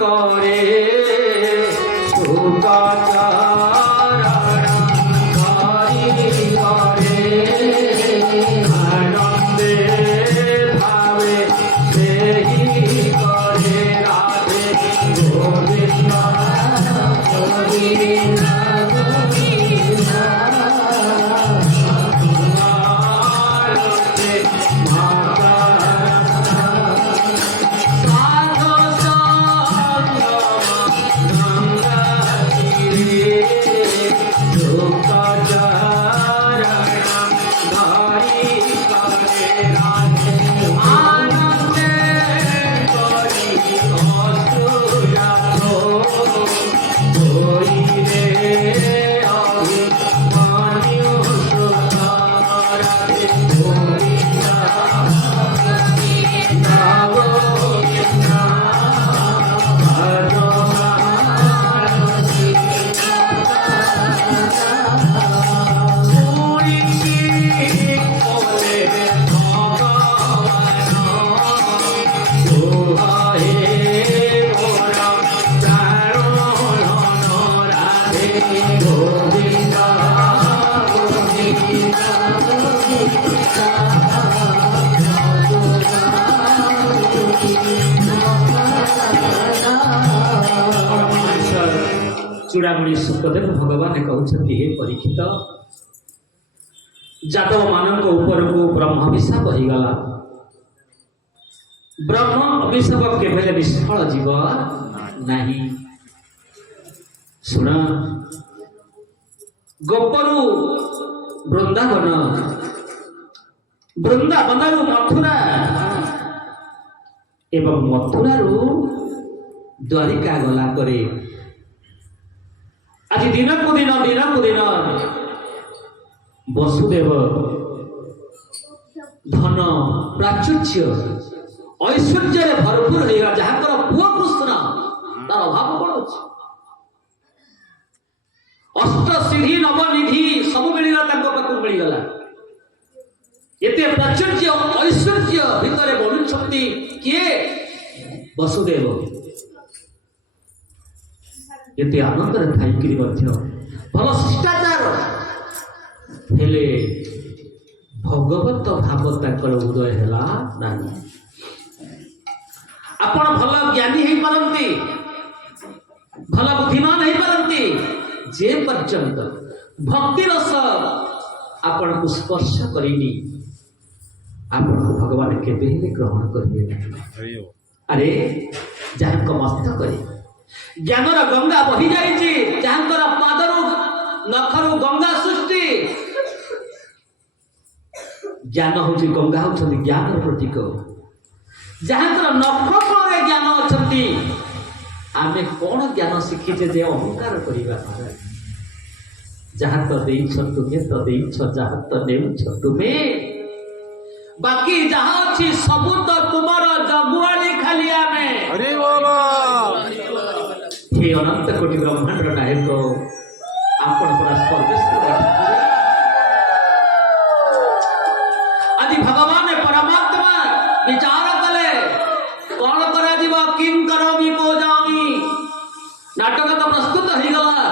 करे शुकाचारण हरि करे आनंदे भावे सेहि करे राधे गोविंद गोविंद चूड़ामणि सुखदेव भगवान कहते हे परीक्षित जादव मान ऊपर को ब्रह्म अभिशाप हो गला ब्रह्म अभिशाप केवल निष्फल जीव नहीं सुना गोपरु वृंदावन वृंदावन मथुरा एवं मथुरा द्वारिका गला करे आज दिन को दिन वसुदेव धन प्राचुर्य ऐश्वर्य भरपूर होगा जहाँ पुआ कृष्ण तार अभाव कौन अच्छे अष्ट सिद्धि नवनिधि सब मिलगला मिलगला एते प्राचुर्य ऐश्वर्य भितर बढ़ुंट किए वसुदेव एते आनंद थी भल शिष्टाचार हेले भगवत भाव ताकर उदय है आपण भल ज्ञानी हो पारती भल बुद्धिमान हो पारती जे पर्यंत भक्ति रस आपण को स्पर्श करनी आपण भगवान केबे ग्रहण करेंगे अरे जहाँ मस्तक ज्ञानर गंगा बही जाइए जहाँ पादर नखरु गंगा सृष्टि ज्ञान हूँ गंगा हूँ ज्ञान प्रतीक जहाँ नख फल ज्ञान अच्छा आम कौन ज्ञान शिखीचे जे अहंकार करवा जहाँ तो देछ तुम्हें तो देछ जहाँ तो नेउछ तुम्हें बाकी जहाँ अच्छी सबू तो तुमर जगुआली खाली आमे अरे बोलो हे अनंत कोटि ब्रह्मांड नायक आपण पूरा सर्वेश्वर आज भगवान परमात्मा विचार कले कौन करा जीवा किम करोमि को जामी नाटक तो प्रस्तुत हो गला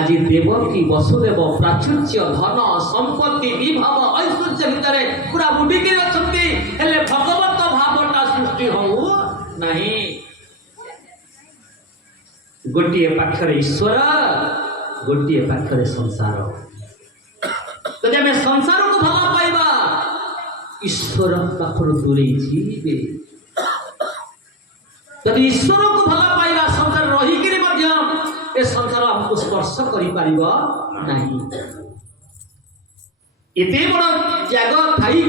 आज देवकी वसुदेव प्राचुर्य धन संपत्ति विभव ऐश्वर्य भितर पूरा बुडिक अछंती हेले भगवत भावटा सृष्टि हो नहीं गोटे पाखरे ईश्वर गोटे पाखरे संसार जदि आम संसार को भल पाइबा ईश्वर पाखर दूरे जीवे जदि ईश्वर को भल पाइबा संसार रहीकि ए संसार हमको स्पर्श कर नहीं एते बड़ त्याग थी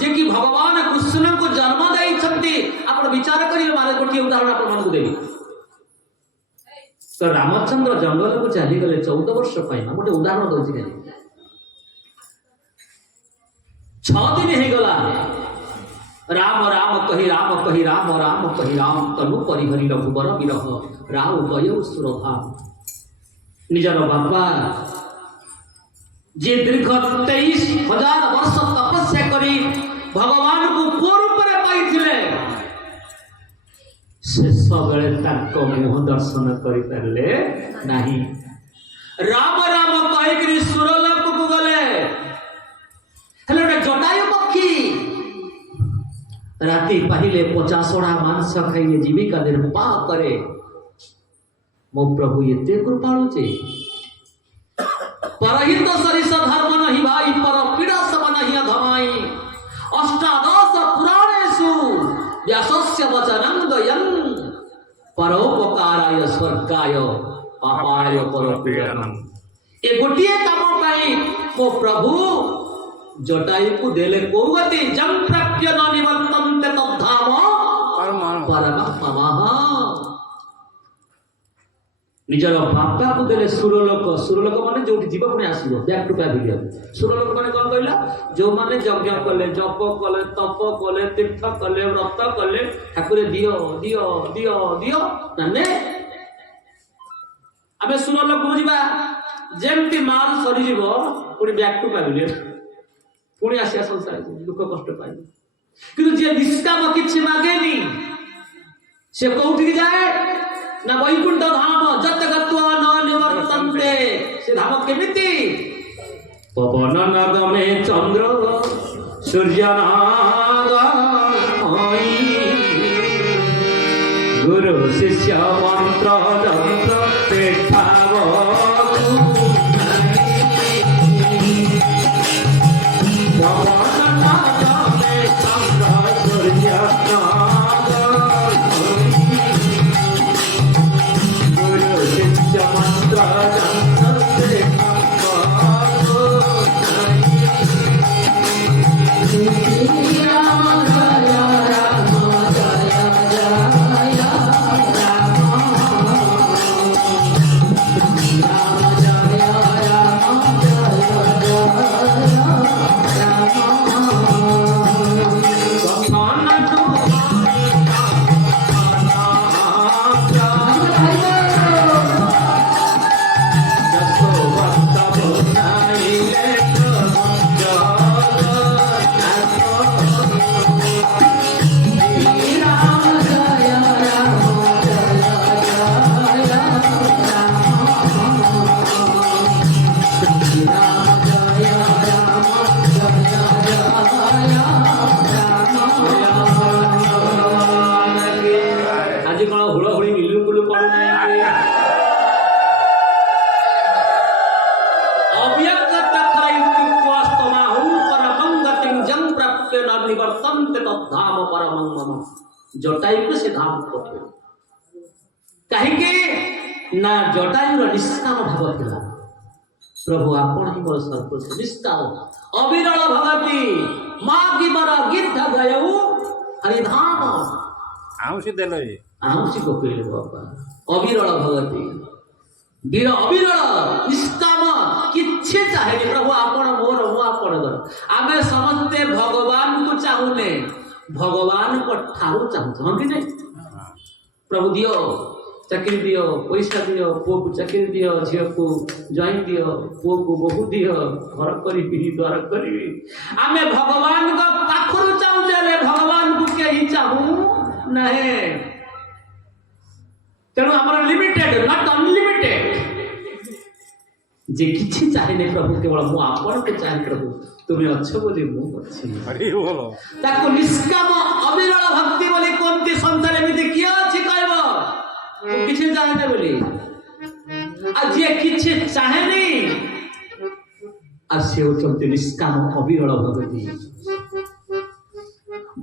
जे कि भगवान कृष्ण को जन्म देते आप विचार करेंगे मारे गोटे उदाहरण आप देवी तो रामचंद्र जंगल को चलीगले 14 वर्ष गोटे उदाहरण दौर 6 दिन हो गला राम राम कही राम कही राम तनु परिहरी रघुबर विरह राव गय सुरभाव निजर बापा जे दीर्घ 23,000 वर्ष तपस्या करी भगवान को पूर्व पर पाई शेष बेले मुह दर्शन करें नहीं। राम राम कहीकि सुरलोक को गले जटायु पक्षी राति पहले 50 मांस खाइए जीविका निर्वाह करे। मो प्रभु एते कृपालु जे परहित सरिस धर्म नहीं भाई पर पीड़ा सब नहीं धमाई। अष्टादश पुराणेषु व्यासस्य वचनं द्वयं परोपकाराय स्वर्गाय पापाय परपीडनम। ए गोटिए काम पाई मो प्रभु जटायु को देले कोवती जम प्राप्य न निवर्तन्ते तद्धाम परमः। निजर बापा को देले सुरलोक। सुरलोक माने जो जीव पुणी आसीबो बैक टू पैविलियन। सुरलोक माने कोन कहला जो माने यज्ञ कले जप कले तप कले तीर्थ कले व्रत कले ठाकुर दियो दियो दियो दियो नाने आबे सुरलोक बुझिबा जेमति मार सरी जीव पुणी बैक टू पैविलियन पुणी आसिया संसार दुख कष्ट पाए। किंतु जे निष्काम किछि मागेनी से कोउठी जाए ना वैकुंठ धाम जत गत्वा न निवर्तन्ते। से धाम केमिति पवन नगमे चंद्र सूर्य नाग गुरु शिष्य मंत्र तंत्र पेठाव पवन नगमे चंद्र सूर्य जटायु को से धाम पठे कहीं ना जटायु निष्काम भाव था। प्रभु आपण ही मोर सर्वस्व निष्काम अविरल भगवती माँ की बर गिद्ध गयऊ हरिधाम आउसी देलो ये आउसी को कहले बाबा अविरल भगवती वीर अविरल निष्काम किछि चाहे प्रभु आपण मोर मु आपण कर आमे समस्ते भगवान को चाहुने भगवान को ठारू चाहूँ हम कि नहीं। प्रभु दियो चाकरी दियो पैसा दियो पुओ को चाकरी दियो झील को ज्वाइन दियो पुओ को बहु दियो घर करी द्वार करी आमे भगवान को पाखरु चाहूँ चले भगवान को कहीं चाहूँ नहीं। तेणु आमर लिमिटेड नॉट अनलिमिटेड जे किछि चाहे प्रभु केवल मु आपण को चाहे प्रभु तुम्हें अच्छो बोली मु अछि ताको निष्काम अविरल भक्ति बोली कोनती संसार एमिति किया अछि कहबो मु किछि चाहे बोली आ जे किछि चाहे नहीं आ से होचंती निष्काम अविरल भक्ति।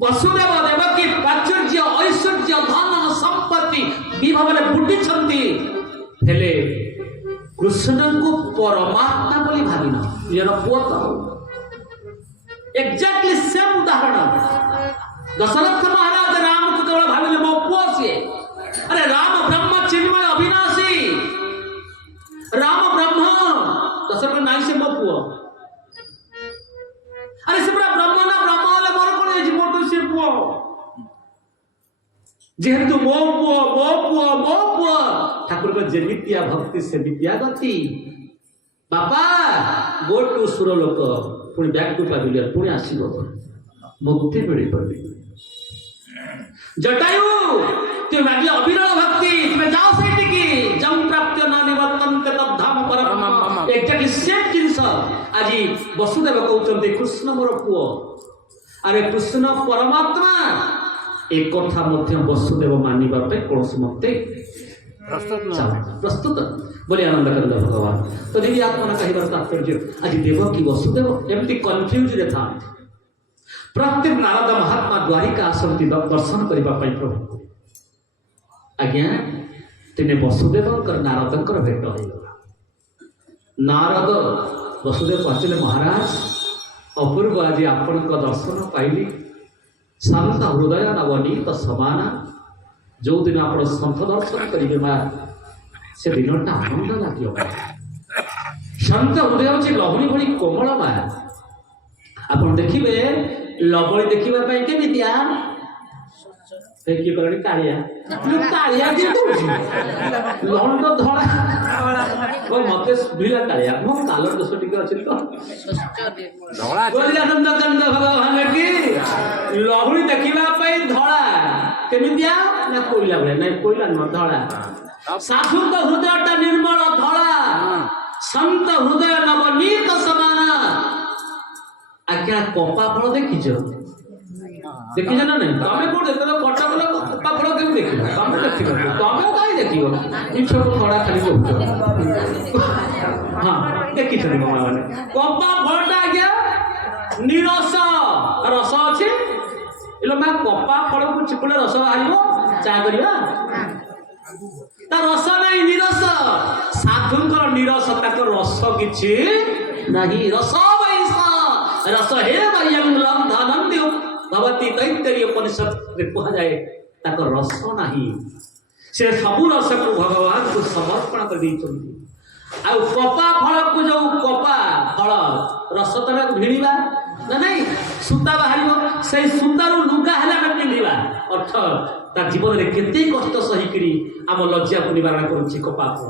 वसुदेव देवकी प्राचुर्य ऐश्वर्य धन संपत्ति विभावने बुद्धि छंती हेले कृष्ण को परमात्मा बोली भाविना निजर पुओ तो एक्जाक्टली सेम उदाहरण दशरथ महाराज राम को केवल भाविले मो पुओ से अरे राम ब्रह्म चिन्मय अविनाशी राम ब्रह्म दशरथ नाई से मो पुओ अरे से पूरा ब्रह्म ना ब्रह्म वाले मोर कोन है मोटो से पुओ जेहेतु मो पुओ ठाकुर को जेमितिया भक्ति से विद्या गति बापा गो टू सुरलोक पुणी बैक टू पैविलियन पुणी आसीबो मुक्ति मिली पड़े। जटायु তুমি মাগিলে অবিরল ভক্তি, তুমি যাও সেইটিকি জম প্রাপ্তি না নিবর্তন্তে তদ্ধাম পরম। এক্সাক্টলি সেম জিনিস আଜି বসুদেব কହୁଛନ୍ତି কৃষ্ণ মোর পুଅ, আরে কৃষ্ণ পরমাত্মা ଏ କଥା ମଧ୍ୟ ବସୁଦେବ ମାନିବା ପାଇଁ କୌଣସି ମତେ ପ୍ରସ୍ତୁତ ବୋଲି ଆନନ୍ଦ କରିଲେ ଭଗବାନ। ତ ଦିଦି ଆପଣ କହିବାର ତାତ୍ପର୍ଯ୍ୟ ଆଜି ଦେବକୀ ବସୁଦେବ ଏମିତି କନଫ୍ୟୁଜରେ ଥାନ୍ତି। ପ୍ରତ୍ୟେକ ନାରଦ ମହାତ୍ମା ଦ୍ୱାରିକା ଆସନ୍ତି ଦର୍ଶନ କରିବା ପାଇଁ ପ୍ରଭୁ। ଆଜ୍ଞା ଦିନେ ବସୁଦେବଙ୍କର ନାରଦଙ୍କର ଭେଟ ହୋଇଗଲା। ନାରଦ ବସୁଦେବ କହିଲେ ମହାରାଜ ଅପୂର୍ବ ଆଜି ଆପଣଙ୍କ ଦର୍ଶନ ପାଇଲି। ଶାନ୍ତ ହୃଦୟ ନବନୀତ ସମାନ। ଯେଉଁଦିନ ଆପଣ ସନ୍ଥ ଦର୍ଶନ କରିବେ ମା ସେ ଦିନଟା ଆନନ୍ଦ ଲାଗିବ। ଶାନ୍ତ ହୃଦୟ ହେଉଛି ଲବଣୀ ଭଳି କୋମଳ ମା। ଆପଣ ଦେଖିବେ ଲବଣୀ ଦେଖିବା ପାଇଁ କେମିତିଆ କିଏ କଲେଣି କାଳିଆ କାଳିଆ କିନ୍ତୁ ଲବଣୀ ତ ଧଳା ମତେ ଶୁଭିଲା କାଳିଆ ମୋ କାଲର ଦୋଷ ଟିକେ ଅଛି ତ ଆନନ୍ଦ କାନ୍ଦ ଭଗବାନ କି ଲହୁଣୀ ଦେଖିବା ପାଇଁ ଧଳା କେମିତିଆ ନା କୋଇଲା ଭଳିଆ। ନାଇଁ କୋଇଲା ନୁହଁ ଧଳା। ସାଧୁଙ୍କ ହୃଦୟଟା ନିର୍ମଳ ଧଳା, ସନ୍ତ ହୃଦୟ ନବନୀତ ସମାନ। ଆଜ୍ଞା କପା ଫଳ ଦେଖିଛ? ଦେଖିଛ ନା ନାଇଁ? ତମେ କୋଉଠି ଯେତେବେଳେ କଟକ ଲୋକ କପା ଫଳ କେମିତି ଦେଖିବ? ତମେ ଦେଖିବ, ତମେ କାହିଁ ଦେଖିବ? ଛୋଟ ଖଡା ଖାଲି କହୁଛ। ହଁ ଦେଖିଛନ୍ତି ମାନେ କପା ଫଳଟା ଆଜ୍ଞା ନିରସ ରସ ଅଛି। ଏଲୋ ମା କପା ଫଳକୁ ଚିପୁଡେ ରସ ବାହାରିବ, ଚା କରିବା ତା ରସ ନାହିଁ, ନିରସ। ସାଧୁଙ୍କର ନିରସ, ତାଙ୍କ ରସ କିଛି ନାହିଁ। ରସ ବୈଷ ରସ ହେ ଧନନ୍ଦି ଭବତୀ ତୈତ୍ତରୀୟ ଉପନିଷଦରେ କୁହାଯାଏ ତାଙ୍କ ରସ ନାହିଁ। ସେ ସବୁ ରସକୁ ଭଗବାନଙ୍କୁ ସମର୍ପଣ କରିଦେଇଛନ୍ତି। ଆଉ କପା ଫଳକୁ ଯୋଉ କପା ଫଳ ରସ ତରାକୁ ଭିଡ଼ିବା ନା ନାଇଁ ସୂତା ବାହାରିବ, ସେଇ ସୂତାରୁ ଲୁଗା ହେଲେ ଆମେ ପିନ୍ଧିବା। ଅର୍ଥ ତା ଜୀବନରେ କେତେ କଷ୍ଟ ସହିକିରି ଆମ ଲଜ୍ଜାକୁ ନିବାରଣ କରୁଛି କପା ଫଳ।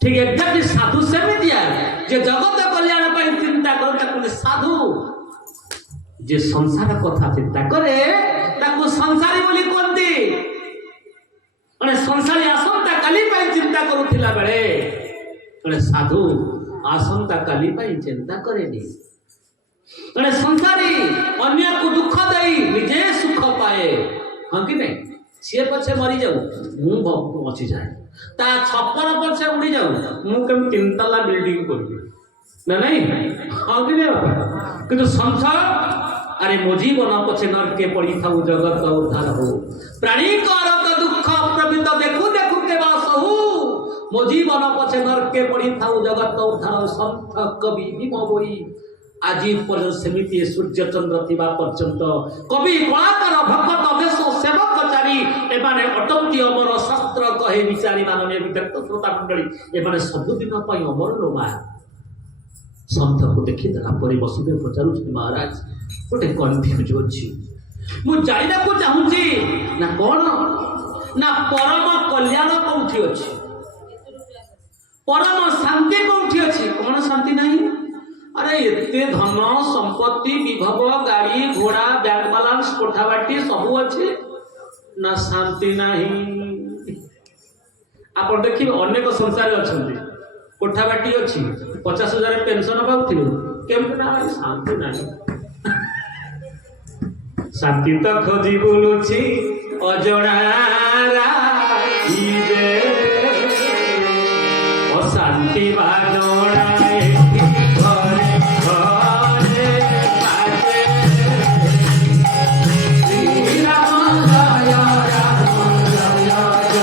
ଠିକ ଏକ୍ଜାକ୍ଟଲି ସାଧୁ ସେମିତିଆ ଯେ ଜଗତ କଲ୍ୟାଣ ପାଇଁ ଚିନ୍ତା କରେ ତାକୁ ସାଧୁ। ଯେ ସଂସାର କଥା ଚିନ୍ତା କରେ ତାକୁ ସଂସାରୀ ବୋଲି କୁହନ୍ତି। ମାନେ ସଂସାରୀ ଆସନ୍ତା କାଲି ପାଇଁ ଚିନ୍ତା କରୁଥିଲା ବେଳେ ଜଣେ ସାଧୁ ଆସନ୍ତା କାଲି ପାଇଁ ଚିନ୍ତା କରେନି। ଜଣେ ସଂସାରୀ ଅନ୍ୟକୁ ଦୁଃଖ ଦେଇ ନିଜେ ସୁଖ ପାଏ। ହଁ କି ନାଇଁ? ସିଏ ପଛେ ମରିଯାଉ ମୁଁ ବଞ୍ଚିଯାଏ, ତା ଛପର ପଛେ ଉଡ଼ି ଯାଉ ମୁଁ କେମିତି 3 ତାଲା ବିଲ୍ଡିଂ କରିବି ନା ନାଇଁ? ହଁ କି ନାଇଁ? କିନ୍ତୁ ସଂସାର আরে মো জীবন পছে নরকে পড়িথাউ জগত উদ্ধার হো প্রাণী করত দুঃখ প্রবৃত দেখু দেখু কেবা সহু মো জীবন পছে নরকে পড়িথাউ জগত উদ্ধার। সন্থ কবি ভীম বই আজি পর্যন্ত সেমিতি সূর্যচন্দ্র থিবা পর্যন্ত কবি কলাকার ভক্ত দেশ সেবকচারী এমানে অটন্তি অমর শাস্ত্র কহে বিচারী মাননীয় বিদগ্ধ শ্রোতা মণ্ডলী এমানে ସବୁଦିନ ପାଇଁ ଅମର ଲୋମା। ସନ୍ଥକୁ ଦେଖିଦେଲା ପରେ ବସୁଦେବ ପଚାରୁଛନ୍ତି ମହାରାଜ ଗୋଟେ କନଫ୍ୟୁଜ ଅଛି, ମୁଁ ଜାଣିବାକୁ ଚାହୁଁଛି ନା କଣ ନା ପରମ କଲ୍ୟାଣ କୋଉଠି ଅଛି, ପରମ ଶାନ୍ତି କୋଉଠି ଅଛି? କଣ ଶାନ୍ତି ନାହିଁ? ଆରେ ଏତେ ଧନ ସମ୍ପତ୍ତି ବିଭବ ଗାଡି ଘୋଡା ବ୍ୟାଙ୍କ ବାଲାନ୍ସ କୋଠାବାଟି ସବୁ ଅଛି ନା ଶାନ୍ତି ନାହିଁ? ଆପଣ ଦେଖିବେ ଅନେକ ସଂସାରରେ ଅଛନ୍ତି, କୋଠାବାଟି ଅଛି, 50,000 ପେନସନ ପାଉଥିବେ, କେମିତି ନା ଶାନ୍ତି ନାହିଁ। ଶାନ୍ତି ତ ଖୋଜି ବୁଲୁଛି ଅଜଣା ରାଇରେ ଅଶାନ୍ତି ବା ଜଣାଏ ଘରେ ଘରେ ବାଜେ ଶ୍ରୀରାମ ଜୟ ରାମ ଜୟ ଜୟ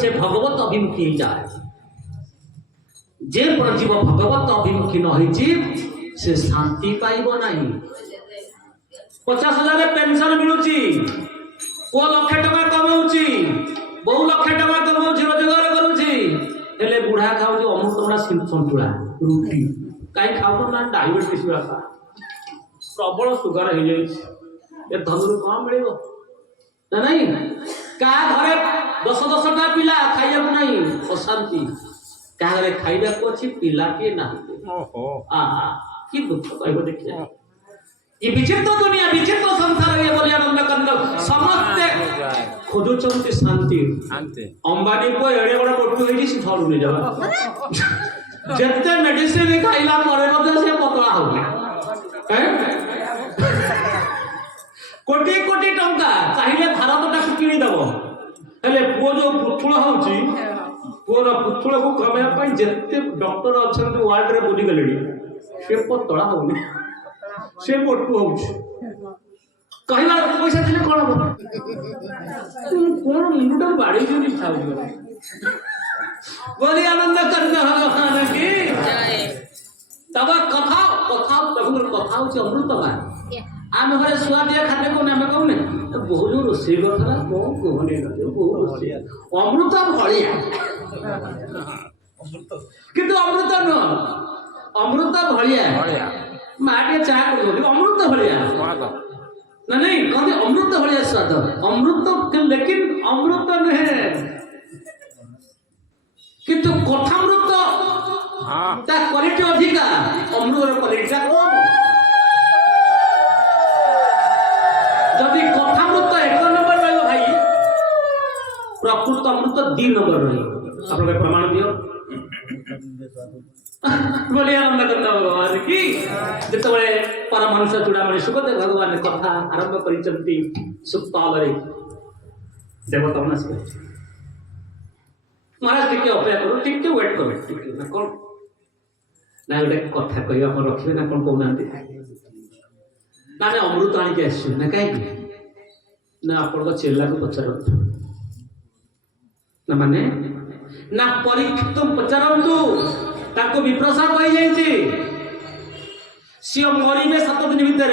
से भगवत अभिमुखी जाए। जे जीव भगवत अभिमुखी न से शांति पाइब नहीं। 50,000 पेंशन मिलुची, को लक्ष टका कमाउची, बहु लक्ष टका कमाउची, रोजगार करूची, हेले बुढ़ा खाउची अमृतभंडा संतुला रुटी काई खाउ ना डायबिटीज बापा प्रबल सुगर हो जाइए। ए धनुर कौन मिल ना नहीं का घरे ଦଶଟା ପିଲା ଖାଇବାକୁ ନାହିଁ ଅଶାନ୍ତି କାହାରେ ଖାଇବାକୁ ଅଛି ପିଲା କିଏ ନାହାନ୍ତି ଓହୋ କି ଦୁଃଖ କହିବ ଦେଖିବା ଏ ବିଚିତ୍ର ଦୁନିଆ ବିଚିତ୍ର ସଂସାର ଇଏ ବୋଲି ଆନନ୍ଦ କନ୍ଦ ସମସ୍ତେ ଖୋଜୁଛନ୍ତି ଶାନ୍ତି ଶାନ୍ତି ଅମ୍ବାନୀ ପୁଅ ଏଡେ ବଡ ପଟୁ ହେଇଛି ସେ ଧରୁନି ଜମା ଯେତେ ମେଡିସିନ ଖାଇଲା ପରେ ମଧ୍ୟ ସେ ପତଳା ହଉନି କୋଟି କୋଟି ଟଙ୍କା ଚାହିଁଲେ ଭାରତଟାକୁ କିଣିଦବ ହେଲେ ପୁଅ ଯୋଉ ପୁଥୁଳ ହଉଛି ପୁଅର ପୁଥୁଳକୁ କମେଇବା ପାଇଁ ଯେତେ ଡକ୍ଟର ଅଛନ୍ତି ୱାର୍ଲଡରେ ବୁଲିଗଲେଣି ସେ ପତଳା ହଉନି ସେ ପଟୁ ହଉଛି କହିବାର ପଇସା ଥିଲେ କଣ ହବ କଣ ମୁଣ୍ଡଟାକୁ ବାଡେଇ ଇଚ୍ଛା ହଉଛି बोली आनंद करना भगवान की तब कथा कथा प्रभुर कथा होची अमृतमा आम घरे सुआ दिया खाते को नाम कहूने बहुत जो रोषेई करथला को कहने बहुत रोषेई अमृत भलिया किंतु अमृत न अमृत भलिया माटे चा को अमृत भलिया ना नहीं कहते अमृत भलिया स्वाद अमृत लेकिन अमृत नहीं किंतु कथामृत ता क्वालिटी अधिका अमृतर क्वालिटी कम जदि कथामृत 1 नंबर रहियो भाई प्रकृत अमृत 2 नंबर रहियो आपन प्रमाण दियो बोले आनंद करता भगवान की जेतबे परमहंस चूड़ामणि सुखदेव भगवान कथा आरंभ करिसंती सुक्तावरे देवता मनस महाराज टिके अपेक्षा करो टिके वेट करो टिके ना कौन ना गोटे कथा कह रखे ना कौन कहना ना अमृत आनिक आस ना कहीं ना आपण चेला को पचार ना माने ना परीक्षित पचारतु ताको विप्रसाद पाई जाइए सी मरबे 7 दिन भितर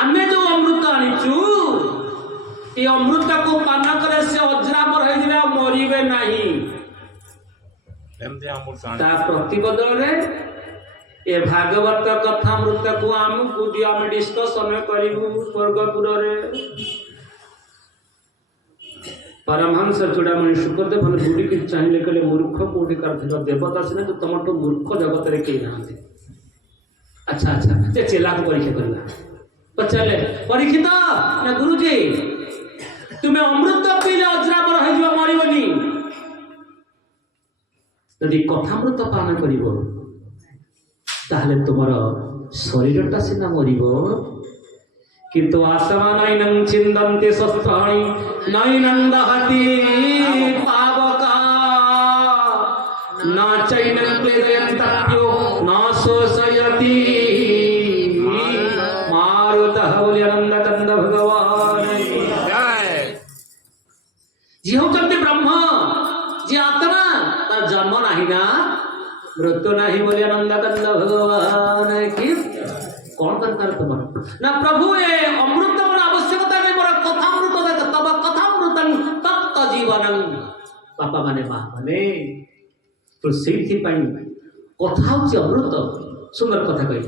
आमे जो अमृत आनीचु ये अमृत को पान करे से अजरामर हो जिवे मरिबे नाही एमते अमृत ता प्रतिबदल रे ए भागवत कथा अमृत को हम गुडी हम डिस्कशन करिबु स्वर्गपुर रे परमहंस चूड़ामणि सुखदेव मन गुडी के चाहिए कले मूर्ख कोठी करथिलो देवता सिने तो तमटो मूर्ख जगत रे के नांते अच्छा अच्छा ते चेला को परीक्षा करला पचले परीक्षित ना गुरुजी तुम्हें अमृत पीले अजरामर हो मरबनी यदि कथामृत पान कर तुमर शरीरटा सीना मरब किंतु आत्मा नैनं चिंदन्ति शस्त्राणि नैनं दहति पावका न चैनं क्लेदयन्तप्यो न शोषयति मारुतः बोले आनंद कंद भगवान जी होचंती ब्रह्म जी आत्मा तार जन्म नाही ना मृत्यु नाही बोले आनंद कंद भगवान की कौन दरकार तुम ना प्रभु ए अमृत मन आवश्यकता नहीं मोर कथामृत देख तब कथामृतं तत्त जीवनं बापा माने मां माने तो सेठी पई कथा होची अमृत सुंदर कथा कहि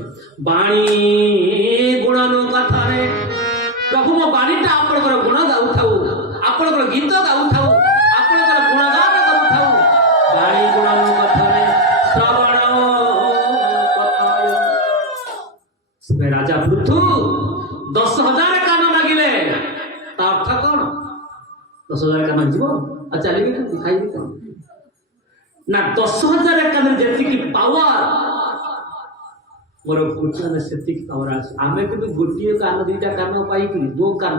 बाणी गुणनु कथा रे प्रभु मो बाणीटा आपनकर गुण गाउ थाउ आपनकर गीत गाउ थाउ आपनकर गुणगान करू थाउ बाणी गुणनु कथा रे श्रवण कथा राजा पृथु 10,000 कान लागिले ता अर्थ कोन 10,000 कान जीव आ चलीबी ना खाइबी कोन ना 10,000 कान जेति की पावर मोर पुत्र ने सेति की पावर आस आमे के गोटिए कान दीटा कान पाई कि दो कान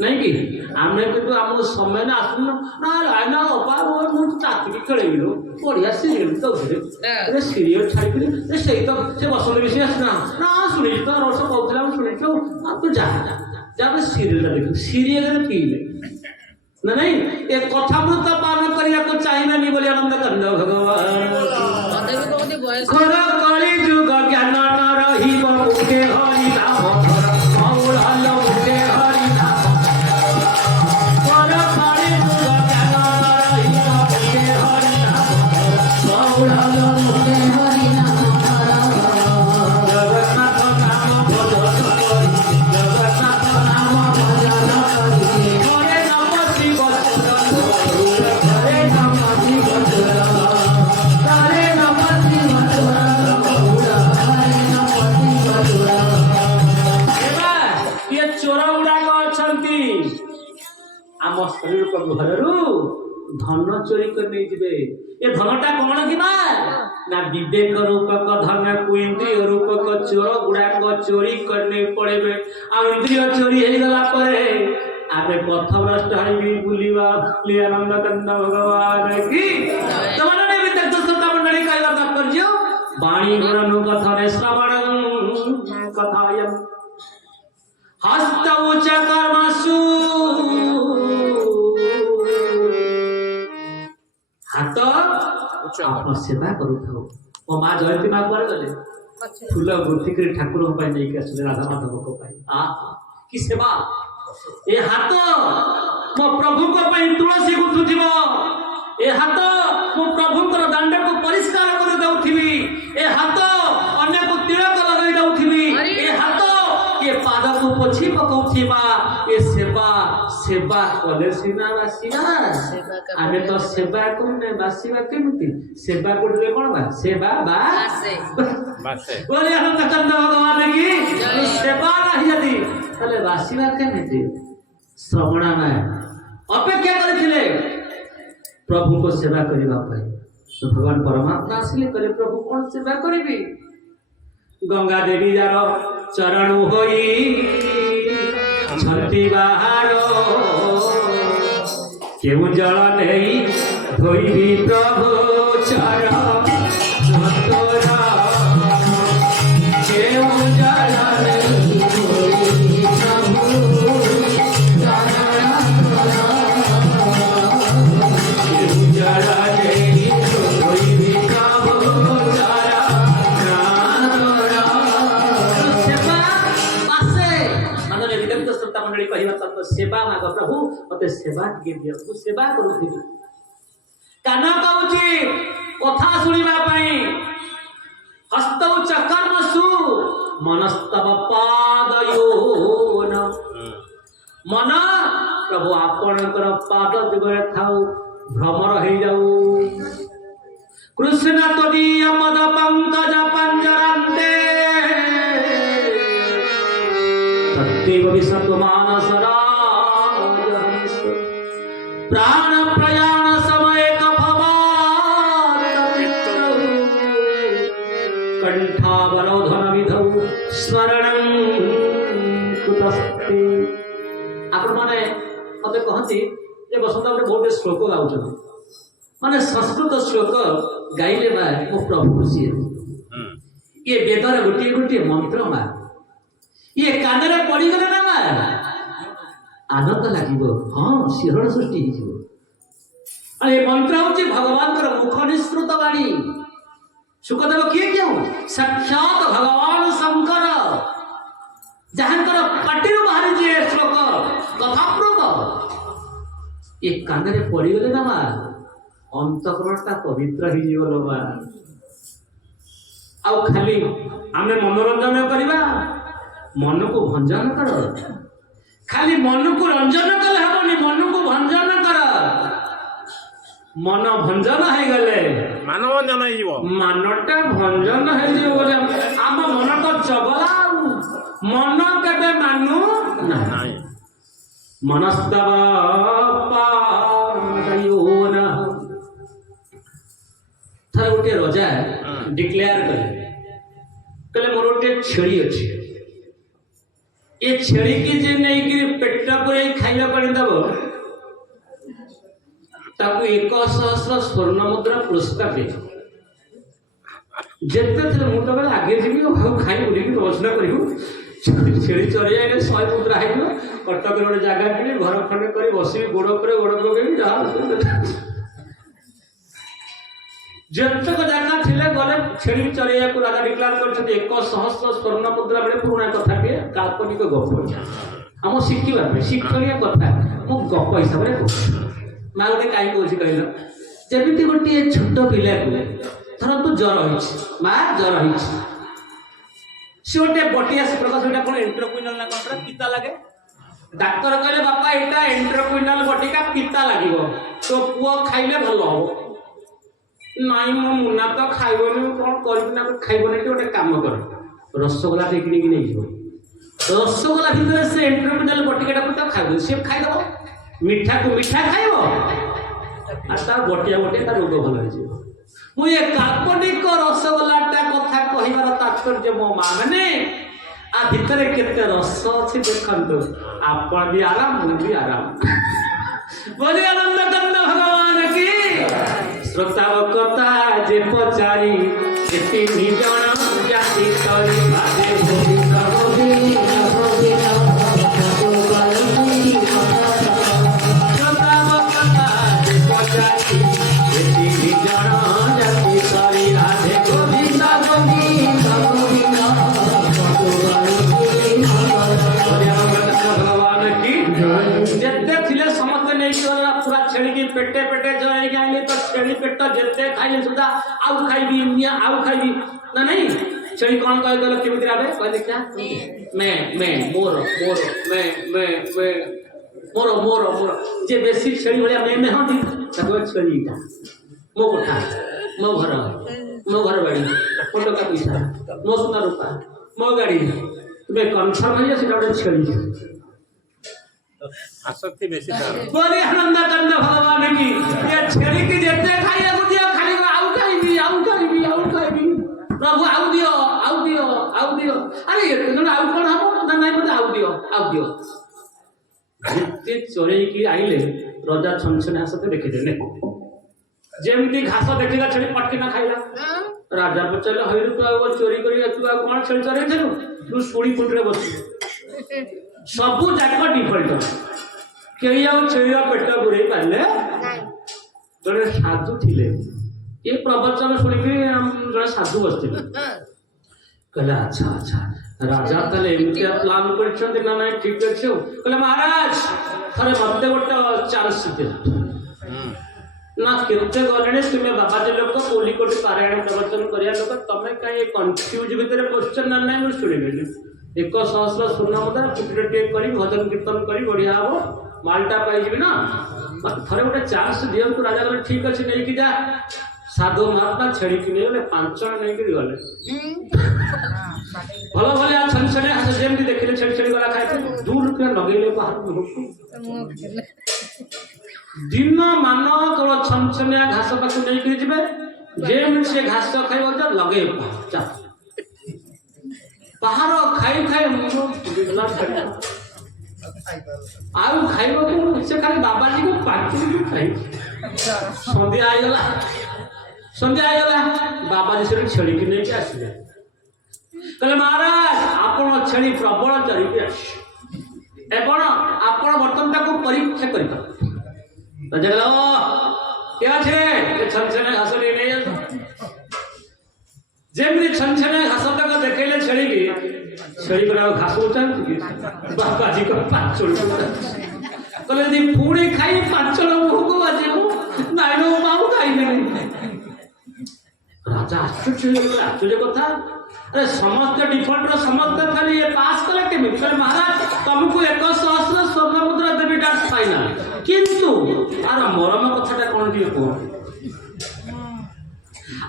नहीं कि आमे के हम समय ना आसु ना आना अपा मु चाकरी करेलो बढ़िया सीरियल तो रे सीरियल छाड़ी रे सही तो से बसन विशेष ना ना सुनी तो रोज कहतला हम सुनी तो आप तो जा सीरियल देख सीरियल रे पीले ना नहीं ए कथामृत पान करिया को चाहिना नहीं बोले आनंद कंद भगवान घर कली जुग ज्ञान न रही मुखे हरि नाम मौल हल मुखे हरि नाम घर कली जुग ज्ञान न रही मुखे हरि नाम मौल हल मुखे हरि नाम जगन्नाथ नाम भजन करी जगन्नाथ नाम भजन करी हरे नम लोक घर धन चोरी कर नहीं जिबे ए धनटा कौन किबा ना विवेक रूपक धन को इंद्रिय रूपक चोर गुड़ाक चोरी करने पड़ेबे आ इंद्रिय चोरी हे गला परे आमे पथ भ्रष्ट हई बुलिवा ले आनंद कंद भगवान की तमने वितक श्रोता मंडली कहला तात्पर्य वाणी गुणनु कथने श्रवणं कथायम् हस्त उच्च कर्मसु हाथ आप सेवा करूथाओ ओ माँ जयंती माँ कुआरे गले फूल गुथी कर ठाकुर नहीं आसले राधा माधव को कि सेवा ए हाथ मो प्रभु को तुलसी गुथुथिब ए हाथ मो प्रभु दांड को परिष्कार कर दउथिबी ए हाथ अन्य को तिलक लगाई दउथिबी ए हाथ ये पाद को पोछि पकौथिबा ए सेवा सेवा कले सिना बासिबा आमे तो सेवा कोने बासिबा केमति सेवा कोडले कोन बा सेवा बा बासे बोले हम चंद भगवान की सेवा नहीं यदि तले बासिबा केमति श्रवणा में अपेक्षा करथिले प्रभु को सेवा करबा पाई तो भगवान परमात्मा आसिले करे प्रभु कोन सेवा करिबी गंगा देवी यार चरण होई छंती बाहर केउ जल नहीं धोई प्रभु चरण तोरा केउ जल नहीं धोई प्रभु सेवा माग प्रभु मते सेवा के दियो तू सेवा करूथिबी कान कहूची कथा सुनिबा पई हस्त उच्च कर्मसु मनस्तव पादयोन मन प्रभु आपणकर पाद दिगरे थाउ भ्रमर हे जाऊ कृष्ण तदीय पद पंकज पंजरांते तत्तेव विसत्वमानसरा प्राण प्रयाण समय कंठावरोधन विधौ स्मरणं कुतस्ते आपण माने मते कहती जे बसंत हमरे बहुत श्लोक गाउछन माने संस्कृत श्लोक गाइले बा ओ प्रभु खुशी ये वेदर गोटे गोटे मंत्र मा ये कानरे पड़ी गले ना मा आनंद लागिबो हां शिहरण सृष्टि हिजिबो आ ये मंत्र होची भगवान कर मुख निस्तृत वाणी सुखदेव किए क्यों साक्षात भगवान शंकर जहांकर पाटिरु बाहरी जे श्लोक कथामृत ये कानरे पड़ी गले ना मा अंतकरणटा पवित्र हिजिबो बा आ खाली आमे मनोरंजन करबा मन को भंजन कर खाली मन को रंजन कले हबनी मन को भंजन कर मन भंजन है गले मान भंजन है जीव मानटा भंजन है जीव बोले आम मन तो चबला मन केबे मानु नाही मनस्तव पादयोन थारे गोटे रजा डिक्लेयर कले मोर गोटे छेड़ी अछि ये छेड़ी की जे नहीं कि पेट पुरे खाइबा पानी दब ताकू 1,000 स्वर्ण मुद्रा पुरस्कार दे जेते थे मु तो आगे जीवी खाई बुली की व्यवस्था करियो छेड़ी चढ़ी जाए 100 मुद्रा आइलो कटक रोड जगह किनी घर खंडे करी बसी गोड़ पर गोड़ पकेई जा जेतक जगह थिले गले छेड़ी चढ़िया को राजा डिक्लेयर करछथि 1,000 स्वर्ण मुद्रा बड़े पुराना कथा के काल्पनिक गप हम शिखिबा शिक्षणीय कथा मु गप हिसाब रे मां गोटे काई कोछि कहलो जेमिति गोटे छोट पिला को थर तू जर होइछ मां जर होइछ से गोटे बटिया से प्रकाश एटा कोन एंट्रोक्विनल ना कोन पिता लागे डाक्टर कहले बापा एटा एंट्रोक्विनल बटिका पिता लागिवो तो पुओ खाइले भलो हो नाई मो मुना तो खाइबनी कोन करबी ना खाइबनी गोटे काम कर रसगोल्ला टेक्निक नहीं जो रसगोल्ला भीतर से एंट्रोक्विनल बटिकाटा को तो खाइबो से खाइ दबो ମିଠାକୁ ମିଠା ଖାଇବ আর তার গোটিয়া গোটিয়া তার রোগ ভাল হয়ে যাব মু এ কাল্পনিক রসগোল্লাটা কথা কহিবার তাৎপর্য মো মা মানে आ भितर केते रस अच्छे देखंतु आपण भी आराम मु भी आराम बोले आनंद कंद भगवान की श्रोतावकता जे पचारी एति निजन जाति करी बाजे गोविंद गोविंद गोविंद श्रोतावकता जे पचारी एति निजन जाति करी राधे गोविंद गोविंद गोविंद समस्त नहीं पूरा छेड़ी की पेटे पेटे जलाई गए तो छेड़ी पेट जेते खाई सुधा आउ खाइबी आउ खाइबी ना नहीं छेड़ी कौन कह गल केमिति आबे कह देखा मैं मोर मोर जे बेसी छेड़ी भलिया मैं हंदी तको छेड़ीटा मो कोठा मो घर बाड़ी फोटो का पैसा मो सोना रूपा मो गाड़ी तुम्हें कन्फर्म है सेटा गोटे छेड़ी आसक्ति बेसी था बोले आनंद कंद भगवान की ये छेड़ी की जेते खाइए दिया खाली आउ खाइबी प्रभु आउ दियो अरे इतना आउ कोन हबो ना नहीं बोले आउ दियो जेते चोरी की आइले राजा छनछने हासते देखि देले जेमती घास देखिला छेड़ी पटके ना खाइला राजा पचले हइरु तू आउ चोरी करी तू आउ कोन छेड़ी चोरी छेनु तू सोड़ी पुटरे बसि सबू जाक डिफल्ट केही आउ छेड़ा पेट बुरे पाले जड़े साधु थिले ये प्रवचन सुनिकी जड़े साधु बसथिले कहले अच्छा राजा तले एमितिया प्लान करछन ना नहीं ठीक अछि कहले महाराज थरे मते गोटे चांस दे ना केते गलणे तुमे बाबाजी लोक कोली कोटी पारायण प्रवचन करिया लोक तमे काई कंफ्यूज भितरे क्वेश्चन ना नहीं मु सुनिबेनी 1,000 सोना मुद्रा कुटिटे करी भजन कीर्तन करी बढ़िया हो मालटा पाई जीवी ना थरे गोटे चांस दियम तू राजा कहले ठीक अछि नहीं कि जा साधु महात्मा छेड़ी कि नहीं 5 जण नहीं कि गले भलो भले छनछने हाथ जेमती देखिले छेड़ी गला खाइते 2 रुपया लगेले बाहर दिन मान तोर छनछने घास पाकु नहीं कि जिबे जेम से घास खाइबो त लगे चा बाहर खाई मुझे आउ खाइबो को से खाली बाबाजी को पाटी खाई संध्या आइगला बाबाजी से छेड़ी की नहीं आसिले कहले महाराज आपण छेड़ी प्रबल चढ़ी आस एवं आपण बर्तन को परीक्षा कर राजा कहला क्या छे छनछने घास नहीं जेमती छनछने घास तक देखले छेड़ी की छेड़ी पर घास उठान बाबाजी को 5 कहले दी पुणी खाई 5 मुख बाजी नाइन बाबू खाई नहीं राजा आश्चर्य कथा अरे समस्त डिफॉल्ट समस्त खाली ये पास कले केमि कहले महाराज तुमको 1,000 स्वर्ण मुद्रा देबी डाट फाइनल किंतु आर मरम कथाटा कोन दियो को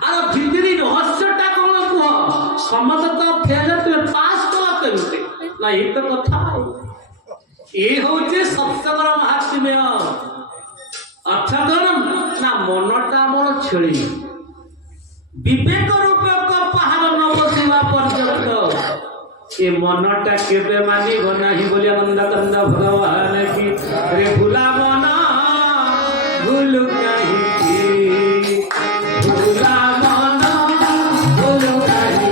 आर भितरी रहस्यटा कोन को समस्त तो फेल तू पास कला केमि ना ये तो कथा ये होचे सत्संगर महात्म्य अर्थात ना मनटा मोर छेड़ी विवेक रूपक पहाड़ न बसिवा पर्यंत ये मनटा केबे मानिब नाही बोली आनंद कंद भगवान की रे भूला मन भूल नहीं भूला मन भूल नहीं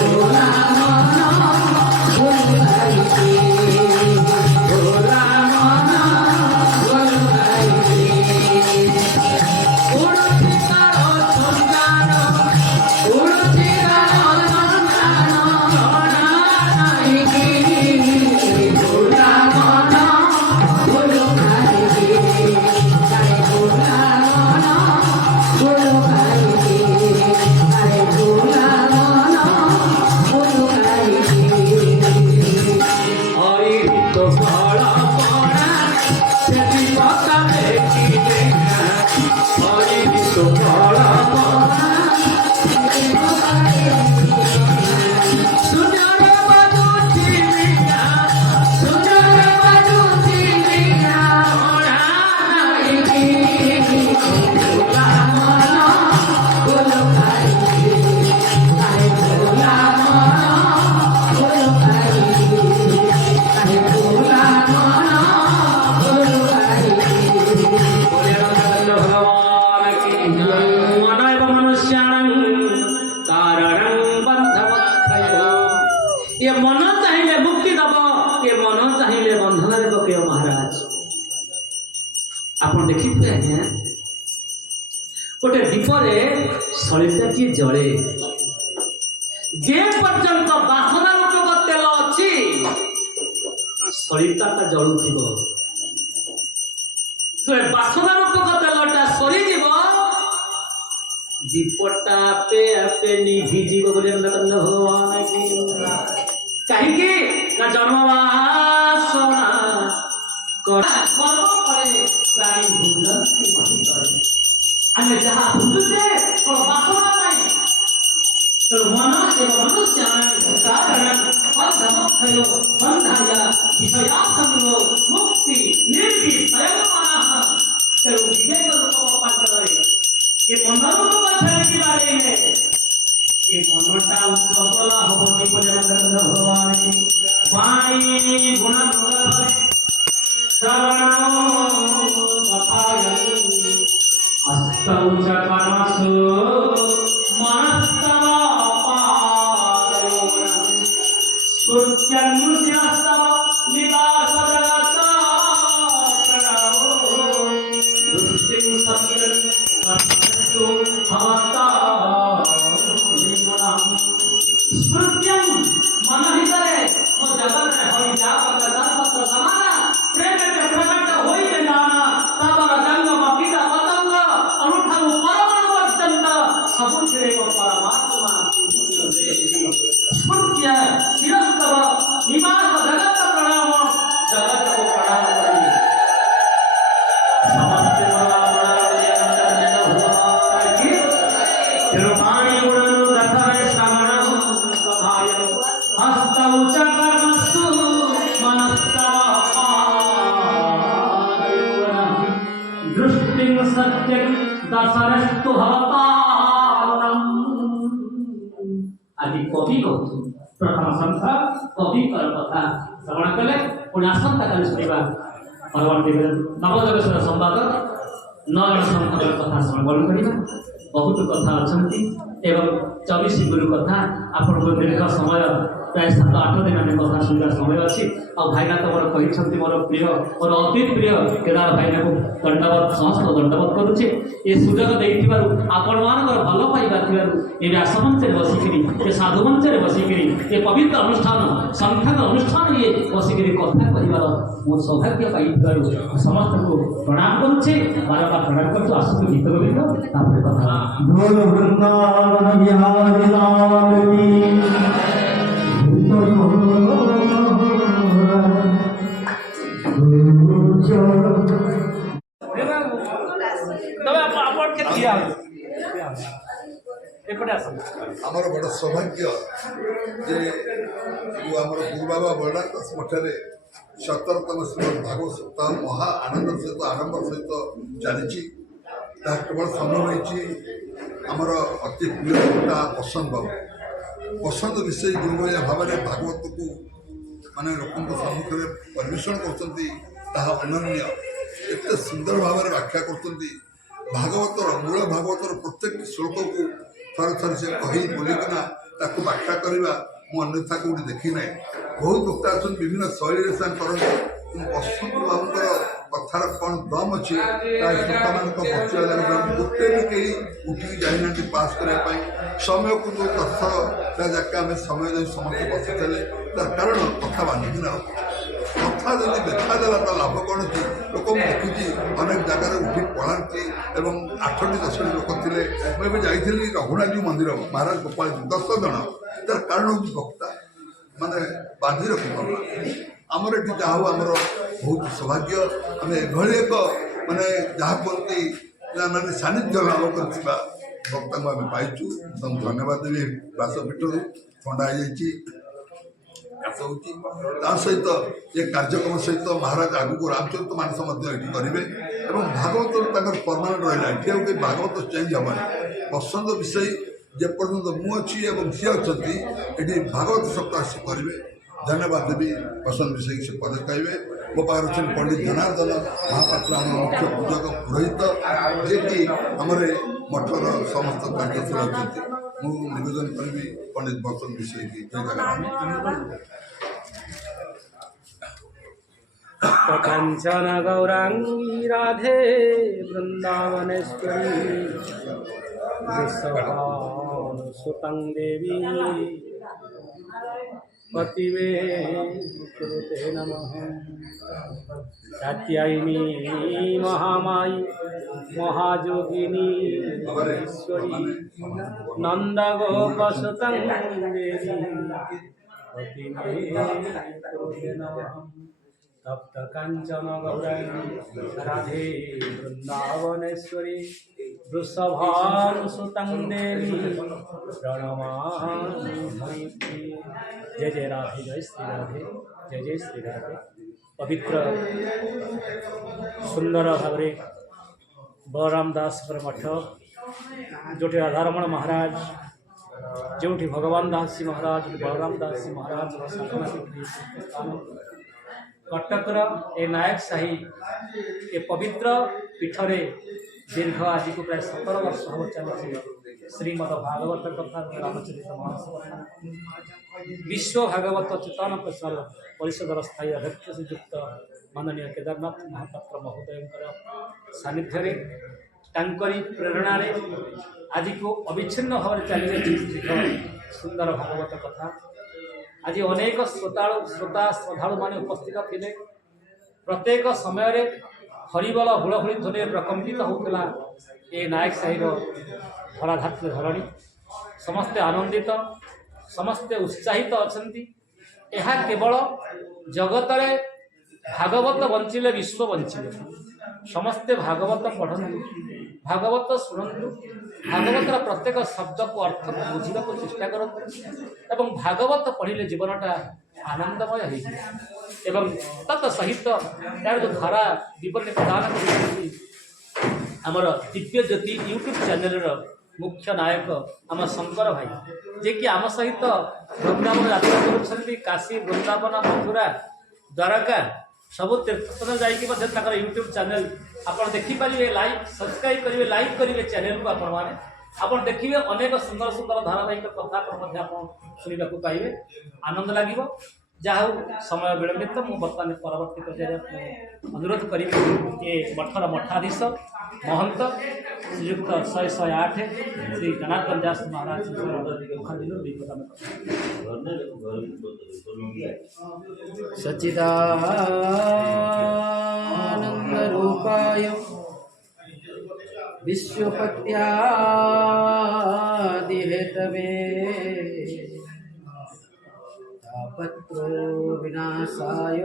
भूला मन भूल नहीं भूला मन भूल नहीं उड़ती करो संगान उड़ती करो संगान रोना नहीं भूला मन भूल नहीं ଆପଣ ଦେଖିଥିବେ ଆଜ୍ଞା ଗୋଟେ ଦୀପରେ ସଳିତା କି ଜଳେ ଯେ ପର୍ଯ୍ୟନ୍ତ ବାସନା ରୂପକ ତେଲ ଅଛି ସଳିତାଟା ଜଳୁଥିବ। ବାସନା ରୂପକ ତେଲଟା ସରିଯିବ ଦୀପଟା ଆପେ ଆପେ ନିଭିଯିବ ବୋଲି ଭଗବାନ କାହିଁକି ନା ଜନ୍ମ ବାସନା କର୍ମ ପରେ ପ୍ରାଣୀ ଭୁଲନ୍ତି ଆମେ ଯାହା ଭୁଲୁଛେ କଣ ବାସନା ପାଇଁ मन एवं मनुष्य विषयासंगो मुक्ति निर्विषय तेणु विवेक पात्रे ये मन रूप छाड़े ये मनटा चपला हम भगवान वाणी गुण श्रवण हस्तौ च कर्मसु मनस्तव स्फूर्त्यन्मुष्यस्तव निवास दृष्टिं सत्यं कर्मस्तु भवता स्फूर्त्यं मन हितरे ओ जगत में होई व्यापक सर्वत्र समान प्रेम के प्रकट होई जाना तबर जंगम पिता पतंग अनुठा परमाणु पर्यंत सबुरे परमात्मा स्फूर्त्य शिरस्तव निवास जगत प्रणाम जगत को प्रणाम करी समस्त वाणी उड़न दर्शन श्रवण सभाय हस्तौ च कर्मसु मनस्तव दृष्टिं सत्यं दर्शनस्तु भवताम् आदि कवि कहतु प्रथम संख्या कवि कथा श्रवण कले पुणी आसंता काली शुणा परवर्ती नवजगेश्वर संवाद 9 संख्या कथा श्रवण करवा बहुत कथा अच्छा एवं 24 गुरु कथा आपण दीर्घ समय प्राय 7-8 दिन आम कथा शुणा समय अच्छी आ भाईना तो मोर कहते मोर प्रिय मोर अति प्रिय केदार भाईना को दंडवत समस्त दंडवत करुचे ये सुजोग देइथिबारु आपण मानकर भल पाइबा थिबारु ये व्यासमंच रे बसिकिरी ये साधु मंच रे बसिकिरी ये पवित्र अनुष्ठान संख्याक अनुष्ठान ये बसिकिरी कथा कहिबार मोर सौभाग्य पाइथिबारु समस्त को प्रणाम करुचे बारंबार प्रणाम करतु आसु गीत गोविंद तापर कथा बोल वृंदावन बिहारी लाल की आमर बड़ सौभाग्य जे आमर गुरु बाबा बलराज मठे 17तम श्रीमद भागवत सप्ताह महा आनंद सहित आडंबर सहित चली केवल संभव होमर अति प्रिय गुरुटा बसंत बाबू बसंत विषय जो भाव में भागवत को माने लोक सम्मुख में परिवेषण करनन्य एत सुंदर भाव में व्याख्या कर भागवतर मूल भागवतर प्रत्येक श्लोक को थर थर से कही बोलिकिना व्याख्या करवा मुझा कौटी देखी ना बहुत वक्ता अच्छा विभिन्न शैली से करते बसंत बाबूर कथार कौन दम अच्छी श्रोता मान बचा जगह गोटे भी कहीं उठिक जाना पास करने समय को जो तथ्य जाके आम समय जो समस्त बसी तार कारण कथा बांधिकी ना कथा जब देखादेला तो लाभ कौन थी लोक देखी अनेक जगार उठी पढ़ाती और 8टी 10टी लोक थे मुझे जाइली रघुनाथजी मंदिर महाराज गोपाल 10 जन तार कारण हूँ वक्ता माने बांधि रखी पारा आमर ये जहाँ हूँ आमर बहुत सौभाग्य आम एभली एक माने जहाँ कहते मैंने सानिध्य लाभ कर वक्ता को आम पाइचु धन्यवाद देवी व्यासपीठ थंडा हो सहित ये कार्यक्रम सहित महाराज आगू रामचरित मानस करेंगे और भागवत परमानेंट रहा ये भागवत चेंज हेनी बसंत विषय जेपर्यंत मुझे सी अच्छा ये भागवत सप्ताह से करेंगे धन्यवाद देवी बसंत विषय से पद कहे मो पाखे अच्छे पंडित जनार्दन महापात्र आम मुख्य पूजक पुरोहित जी आमर मठर समस्त कार्यशील अच्छा मुझे निवेदन करी पंडित बसंत विषय की जय जगन्नाथ कांचन गौरांगी राधे वृंदावनेश्वरी सुतं देवी पतिवे कुरुते नमः। कात्यायनी महामाई महायोगिनी ईश्वरी नंदगोपसुतं देवी पतिवे कुरुते नमः। तप्त कांचन गौरांगी राधे वृंदावनेश्वरी वृषभानुसुतं देवी प्रणमामि हरिप्रिये। जय जय राधे, जय श्री राधे, जय जय श्री राधे। पवित्र सुंदर भाव बलराम दास मठ जो राधारमण महाराज जो भगवान दास जी महाराज बलराम दास जी महाराज स्थान कटकर ए नायक साही ए पवित्र पीठरे दीर्घ आज को प्राय 17 वर्ष हम चलती श्रीमद भागवत कथा रामचरित मानस विश्व भागवत चेतन प्रसार परिषदर स्थायी अध्यक्ष श्रीयुक्त माननीय केदारनाथ महापात्र महोदय सानिध्य प्रेरणा आज को अविच्छिन्न भाव चली सुंदर भागवत कथा आज अनेक श्रोता श्रद्धालु मान उपस्थित थे। प्रत्येक समय हरिबल हुड़हुड़ी ध्वनि प्रकम्पित होता ये नायक साहिर धराधात्र धरणी समस्ते आनंदित समस्ते उत्साहित अच्छा यह केवल जगत भागवत बंचिले विश्व बंचिले समस्ते भागवत पढ़ु भागवत शुणु भागवतर प्रत्येक शब्द को अर्थ को बुझा चेष्टा करूँ भागवत पढ़िले जीवनटा आनंदमय हो तत् सहित यार जो धारा विवरण प्रदान कर दिव्य ज्योति यूट्यूब चैनल मुख्य नायक आम शंकर भाई जे कि आम सहित वृंदावन यात्रा कर काशी वृंदावन मथुरा द्वारका सब तीर्थस्थान जाकर यूट्यूब चैनल आप देखिपारे लाइक सब्सक्राइब करेंगे लाइक करेंगे चैनल को आप देखिए अनेक सुंदर सुंदर धारावाहिक कथा शुणा पाइबे आनंद लगे जहाँ समय विलंबित मुझे बर्तमान परवर्ती पर्याय अनुरोध करी ये मठर मठाधीश महंत श्रीयुक्त 108 श्री जनार्दन दास महाराज सच्चिदानंद रूपाय विश्वपत्यादिहेतवे तापत्रो विनाशाय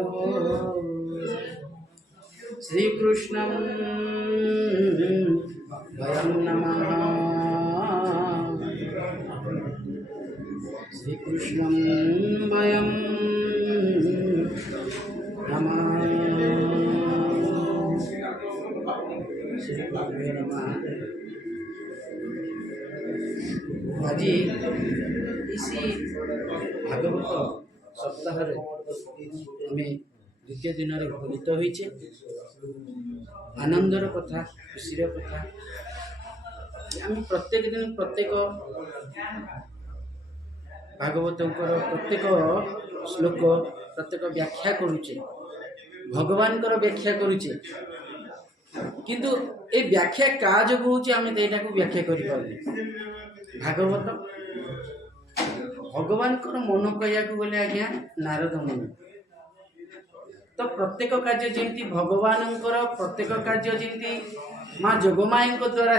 श्रीकृष्णं वयं नमः। श्रीकृष्णं वयं नमः। श्रीकृष्णे नमः। आज इसी भागवत सप्ताह आम द्वितीय दिन उपनीत होइछे आनंदर कथा खुशीर कथा आम प्रत्येक दिन प्रत्येक भागवतंकर प्रत्येक श्लोक प्रत्येक व्याख्या करुचे भगवान व्याख्या करुचे किंतु ए व्याख्या का जो होची आम एटा को व्याख्या करि पारे भागवत भगवान मन कहया गले आज्ञा नारद मुनि तो प्रत्येक कार्य जमी भगवान प्रत्येक कार्य जमी माँ जोगमाई द्वारा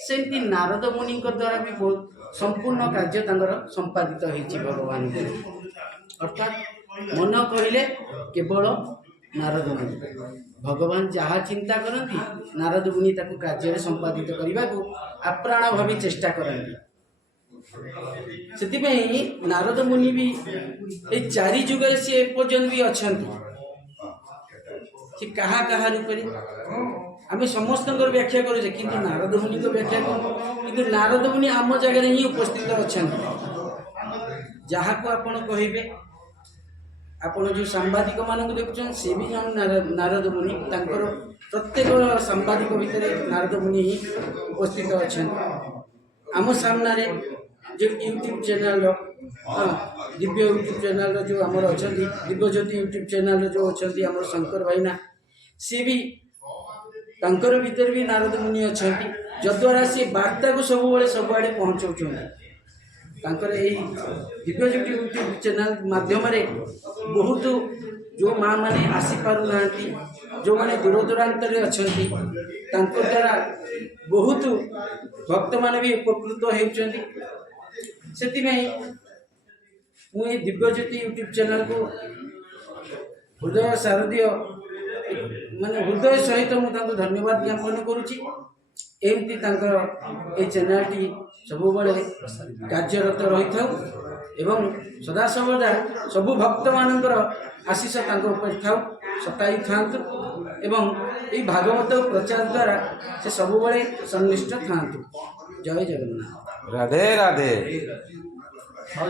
सेमती नारद मुनि द्वारा भी बहुत संपूर्ण कार्य संपादित होती भगवान अर्थात मन कहले केवल नारद मुनि भगवान जहाँ चिंता करती नारद मुनि ताको कार्य संपादित करने को आप्राण भावी चेष्टा करती से नारद मुनि भी ये चारि जुग सी एपर्यंत भी अच्छा कहा कहा रूप आम समस्त व्याख्या करुचे किंतु नारद मुनि को व्याख्या किंतु नारद मुनि आम जगह ही उपस्थित अच्छा जहाँ को आपण कहे आपण जो सांबादिक मान देखुं सी भी नारद मुनि प्रत्येक सांबादिक भितर नारद मुनि ही उपस्थित अच्छा आम सामने जो YouTube channel Divya YouTube channel जो आमर अच्छा दिव्यज्योति यूट्यूब चैनल जो अच्छा आम शंकर भाईना सी भी तांकर भीतर भी नारद मुनि अच्छा जद्वारा सी वार्ता को सब आड़े पहुँचाऊँ दिव्यज्योति यूट्यूब चैनल माध्यम बहुत जो माँ मैंने आसी पार ना जो मैंने दूर दूरांत अच्छा द्वारा बहुत भक्त मान भी उपकृत होती मुझे दिव्यज्योति यूट्यूब चैनल को हृदय शारदीय माने हृदय सहित मुझे धन्यवाद ज्ञापन करुच्ची एमती चैनल टी सब कार्यरत रही था एवं सदा सर्वदा सबु भक्त मानकर आशीष था सताई था एवं ये भागवत प्रचार द्वारा से सब सन्निष्ठ था। जय जगन्नाथ। राधे राधे। भाव